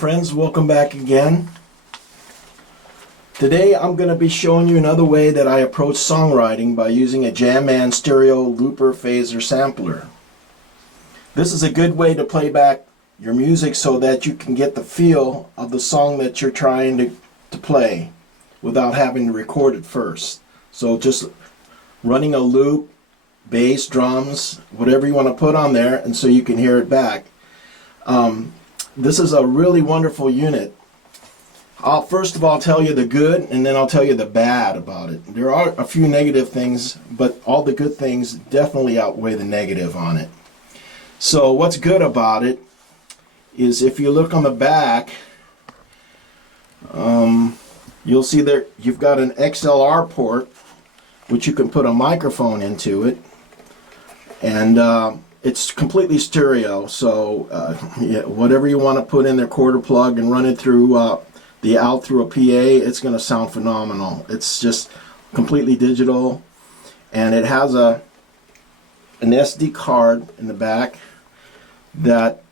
friends, welcome back again. Today I'm going to be showing you another way that I approach songwriting by using a JamMan stereo looper phaser sampler. This is a good way to play back your music so that you can get the feel of the song that you're trying to play without having to record it first. So just running a loop, bass, drums, whatever you want to put on there, and so you can hear it back. This is a really wonderful unit. I'll first of all tell you the good, and then I'll tell you the bad about it. There are a few negative things, but all the good things definitely outweigh the negative on it. So what's good about it is if you look on the back, you'll see there you've got an XLR port which you can put a microphone into it, and it's completely stereo, so yeah, whatever you want to put in there, quarter plug, and run it through the out through a PA, it's going to sound phenomenal. It's just completely digital, and it has an SD card in the back that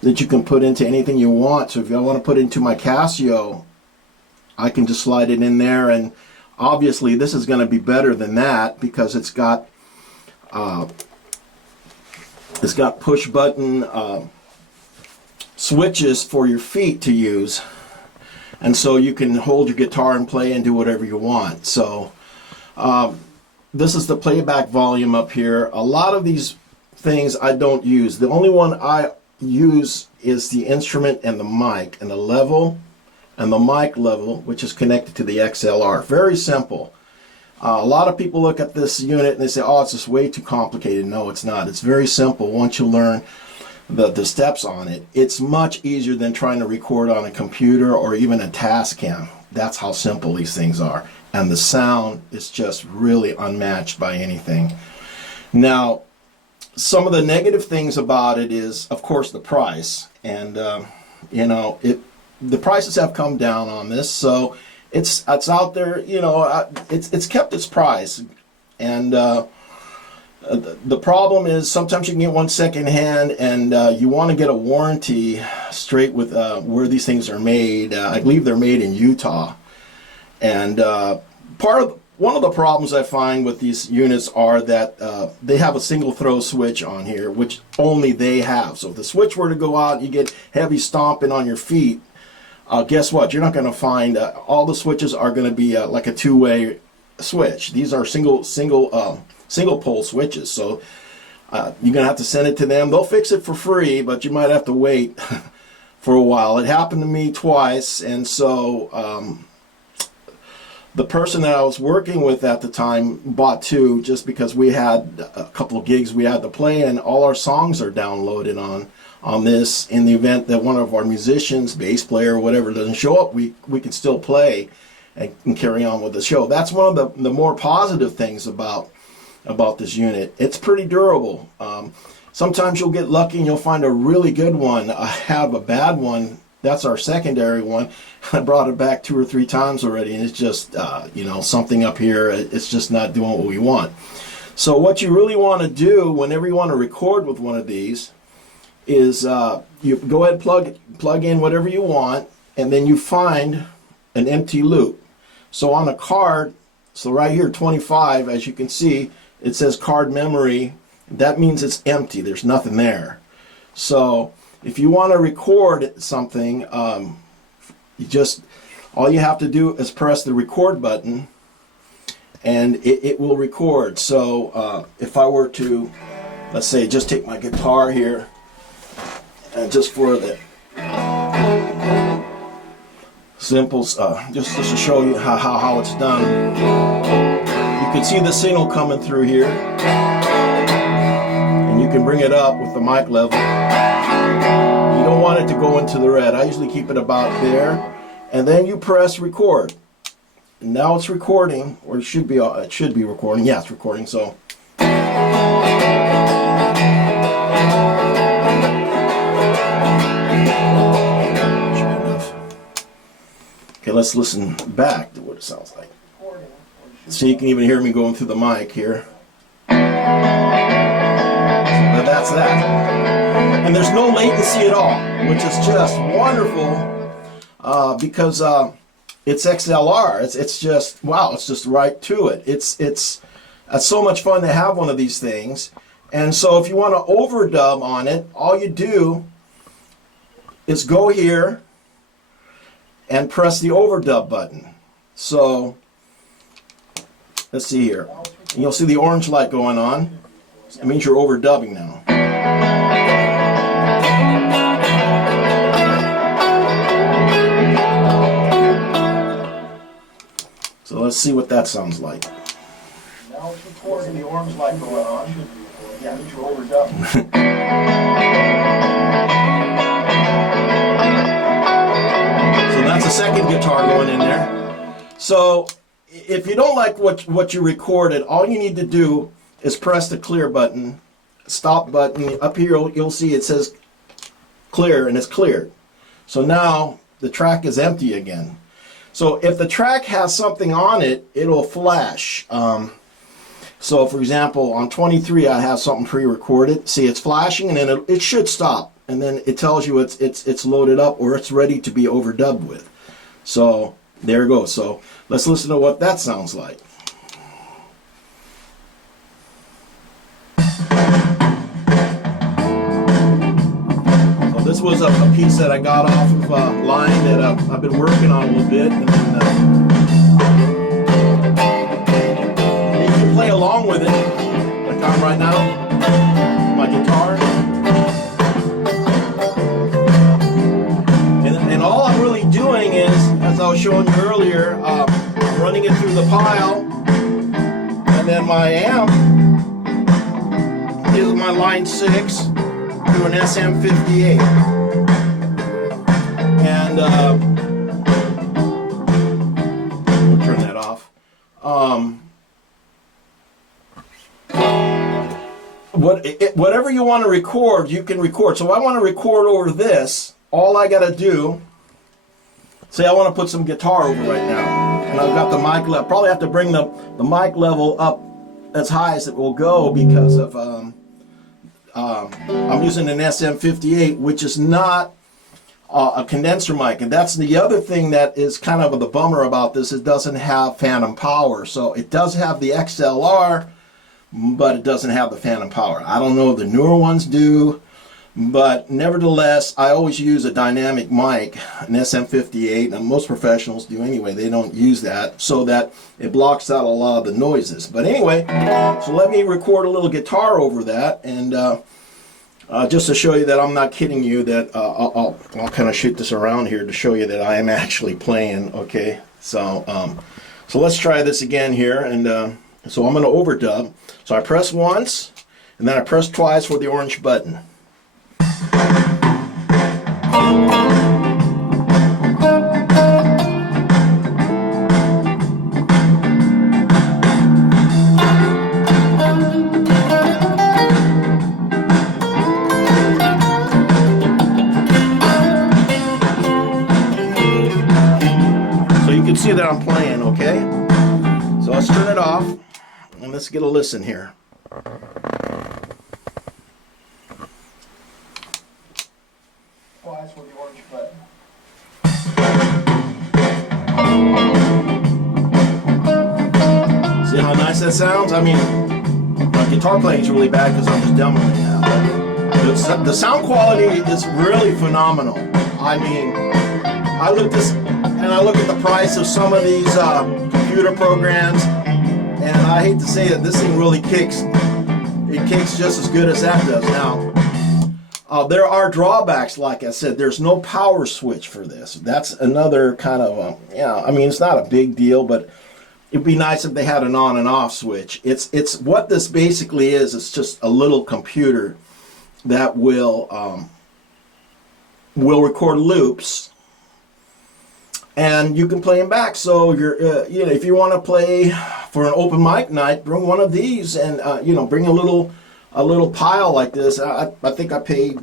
you can put into anything you want. So if I want to put it into my Casio, I can just slide it in there, and obviously this is going to be better than that because it's got push button switches for your feet to use, and so you can hold your guitar and play and do whatever you want. So this is the playback volume up here. A lot of these things I don't use. The only one I use is the instrument and the mic, and the level and the mic level, which is connected to the XLR. Very simple. A lot of people look at this unit and they say, oh, it's just way too complicated. No, it's not. It's very simple once you learn the steps on it. It's much easier than trying to record on a computer or even a Tascam. That's how simple these things are. And the sound is just really unmatched by anything. Now, some of the negative things about it is, of course, the price. And, you know, the prices have come down on this, so it's out there, you know, it's kept its price. And the problem is sometimes you can get one second hand, and you want to get a warranty straight with where these things are made. I believe they're made in Utah. And one of the problems I find with these units are that they have a single throw switch on here, which only they have. So if the switch were to go out and you get heavy stomping on your feet, guess what? You're not going to find all the switches are going to be like a two-way switch. These are single pole switches. So you're going to have to send it to them. They'll fix it for free, but you might have to wait for a while. It happened to me twice, and so the person that I was working with at the time bought two just because we had a couple of gigs we had to play, and all our songs are downloaded on this. In the event that one of our musicians, bass player or whatever, doesn't show up, we can still play and carry on with the show. That's one of the more positive things about this unit. It's pretty durable. Sometimes you'll get lucky and you'll find a really good one. I have a bad one. That's our secondary one. I brought it back 2 or 3 times already, and it's just, you know, something up here, it's just not doing what we want. So what you really want to do whenever you want to record with one of these is you go ahead and plug in whatever you want, and then you find an empty loop. So on a card, so right here, 25, as you can see, it says card memory. That means it's empty. There's nothing there. So if you want to record something, all you have to do is press the record button, and it will record. So if I were to, let's say, just take my guitar here, and just for the simple, just to show you how it's done, you can see the signal coming through here, and you can bring it up with the mic level. You don't want it to go into the red. I usually keep it about there, and then you press record. And now it's recording, or it should be recording. Yeah, it's recording. So okay, let's listen back to what it sounds like. So you can even hear me going through the mic here. But that's that. and there's no latency at all, which is just wonderful because it's XLR. It's just, wow, it's just right to it. It's so much fun to have one of these things. And so if you want to overdub on it, all you do is go here and press the overdub button. So let's see here. And you'll see the orange light going on. It means you're overdubbing now. So let's see what that sounds like. Now it's recording, the orange light going on. Yeah, it means you're overdubbing. So that's a second guitar going in there. So if you don't like what you recorded, all you need to do is press the clear button, stop button. Up here you'll see it says clear, and it's cleared. So now the track is empty again. So if the track has something on it, it'll flash. So for example, on 23 I have something pre-recorded. See, it's flashing, and then it should stop, and then it tells you it's loaded up or it's ready to be overdubbed with. So there it goes. So let's listen to what that sounds like. So this was a piece that I got off of line that I've been working on a little bit, and then you can play along with it, like I'm right now, my guitar. And all I'm really doing is, as I was showing you earlier, I'm running it through the pile, and then my amp is my line 6 through an SM58. And we'll turn that off. Whatever you want to record, you can record. So I want to record over this. All I got to do, say I want to put some guitar over right now, and I've got the mic level. Probably have to bring the mic level up as high as it will go because of I'm using an SM58, which is not a condenser mic, and that's the other thing that is kind of the bummer about this. It doesn't have phantom power. So it does have the XLR, but it doesn't have the phantom power. I don't know if the newer ones do, but nevertheless, I always use a dynamic mic, an SM58, and most professionals do anyway. They don't use that, so that it blocks out a lot of the noises. But anyway, so let me record a little guitar over that, and just to show you that I'm not kidding you, that I'll kind of shoot this around here to show you that I am actually playing. Okay, so so let's try this again here, and so I'm going to overdub. So I press once, and then I press twice for the orange button. So you can see that I'm playing, okay? So let's turn it off, and let's get a listen here. Twice with the orange button. See how nice that sounds? I mean, my guitar playing is really bad because I'm just demoing now. But the sound quality is really phenomenal. I mean, I look at the price of some of these computer programs, and I hate to say that this thing really kicks. It kicks just as good as that does now. There are drawbacks, like I said. There's no power switch for this. That's another kind of, I mean, it's not a big deal, but it'd be nice if they had an on and off switch. It's what this basically is. It's just a little computer that will record loops, and you can play them back. So you're, if you want to play for an open mic night, bring one of these, and bring a little pile like this. I think I paid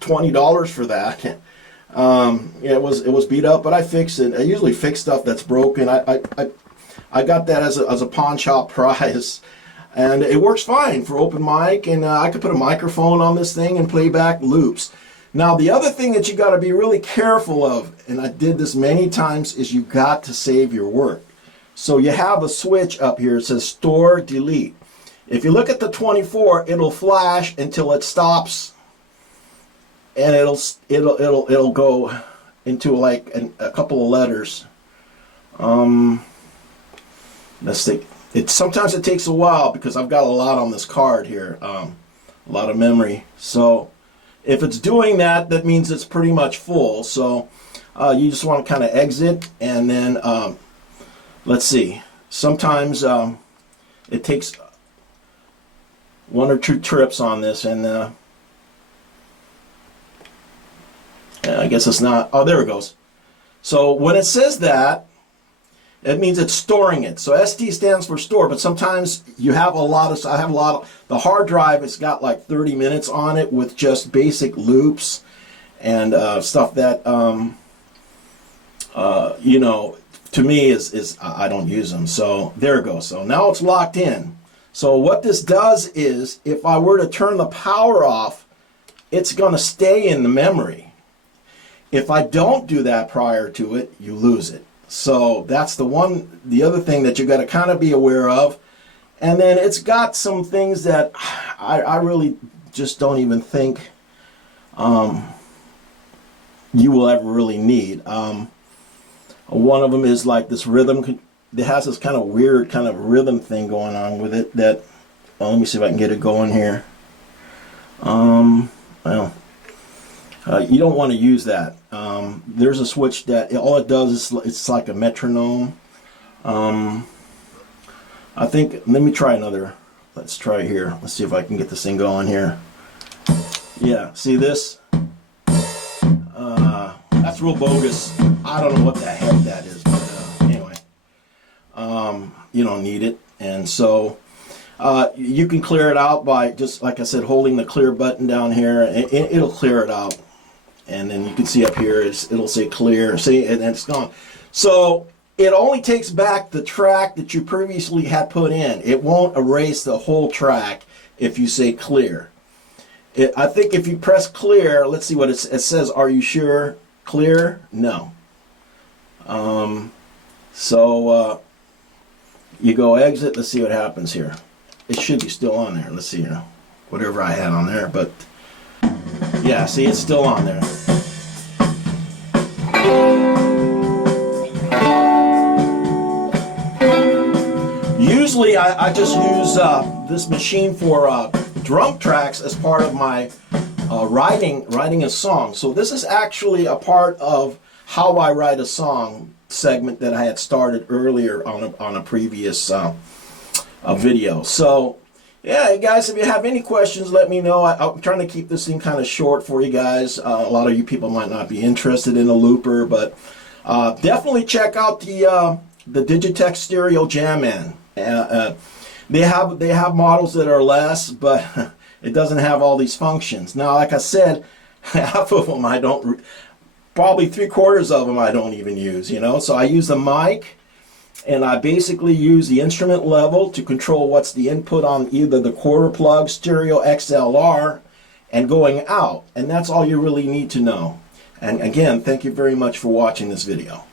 $20 for that. It was beat up, but I fixed it. I usually fix stuff that's broken. I got that as a pawn shop prize, And it works fine for open mic, and I could put a microphone on this thing and play back loops. Now, the other thing that you got to be really careful of, and I did this many times, is you got to save your work. So you have a switch up here. It says store, delete. If you look at the 24, it'll flash until it stops, and it'll go into like a couple of letters. Let's see. Sometimes it takes a while because I've got a lot on this card here, a lot of memory. So if it's doing that, that means it's pretty much full. So you just want to kind of exit, and then let's see. Sometimes it takes 1 or 2 trips on this, and I guess it's not. Oh, there it goes. So when it says that, it means it's storing it. So ST stands for store, but sometimes you have a lot of, I have a lot of, the hard drive, it's got like 30 minutes on it with just basic loops and stuff that, you know, to me is I don't use them. So there it goes. So now it's locked in. So what this does is, if I were to turn the power off, it's going to stay in the memory. If I don't do that prior to it, you lose it. So that's the other thing that you got to kind of be aware of. And then it's got some things that I really just don't even think you will ever really need. One of them is like this rhythm. It has this kind of weird kind of rhythm thing going on with it that, well, let me see if I can get it going here. Well, you don't want to use that. There's a switch that all it does is it's like a metronome. I think, let me try another. Let's try here. Let's see if I can get this thing going here. Yeah, see this? That's real bogus. I don't know what the heck that is, but anyway. You don't need it. And so you can clear it out by just, like I said, holding the clear button down here. It'll clear it out. And then you can see up here, it'll say clear, see, and it's gone. So it only takes back the track that you previously had put in. It won't erase the whole track if you say clear. I think if you press clear, let's see what it says. Are you sure? Clear? No. You go exit. Let's see what happens here. It should be still on there. Let's see here. Whatever I had on there, but yeah, see, it's still on there. Usually I just use this machine for drum tracks as part of my writing a song. So this is actually a part of how I write a song segment that I had started earlier on a previous video. So yeah, guys, if you have any questions, let me know. I'm trying to keep this thing kind of short for you guys. A lot of you people might not be interested in a looper, but definitely check out the Digitech Stereo JamMan. They have models that are less, but it doesn't have all these functions. Now, like I said, half of them I don't, probably 3/4 of them I don't even use, you know. So I use the mic, and I basically use the instrument level to control what's the input on either the quarter plug, stereo XLR, and going out. And that's all you really need to know. And again, thank you very much for watching this video.